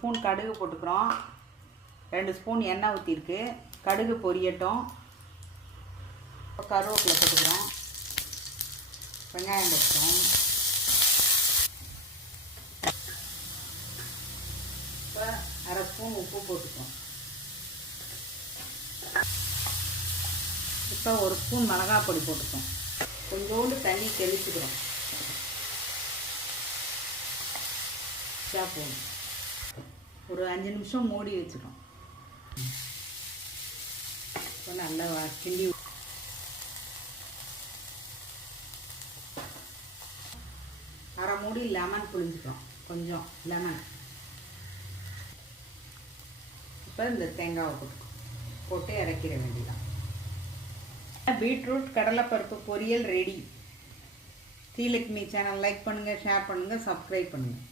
Spoon கடுகு போட்டுக்கிறோம். 2 spoon எண்ணெய் ஊற்றிருக்கு. கடுகு பொரியட்டும். கருவேப்பிலை போட்டுக்கிறோம். வெங்காயம் போட்டுக்கிறோம். இப்போ 1/2 ஸ்பூன் உப்பு போட்டுக்கிறோம். இப்போ 1 ஸ்பூன் மிளகாய் பொடி போட்டுக்கிறோம். கொஞ்சோண்டு தண்ணி தெளிச்சுக்கிறோம். போதும். ஒரு 5 நிமிஷம் மூடி வச்சுக்கிறோம். இப்போ நல்லா கிண்டி அரை மூடி லெமன் புழிஞ்சுக்கிறோம். கொஞ்சம் லெமன். இப்போ இந்த தேங்காவை போட்டு இறக்கிற வேண்டியதான். பீட்ரூட் கடலைப்பருப்பு பொரியல் ரெடி. ஸ்ரீலக்ஷ்மி சேனல் லைக் பண்ணுங்கள், ஷேர் பண்ணுங்கள், சப்ஸ்கிரைப் பண்ணுங்கள்.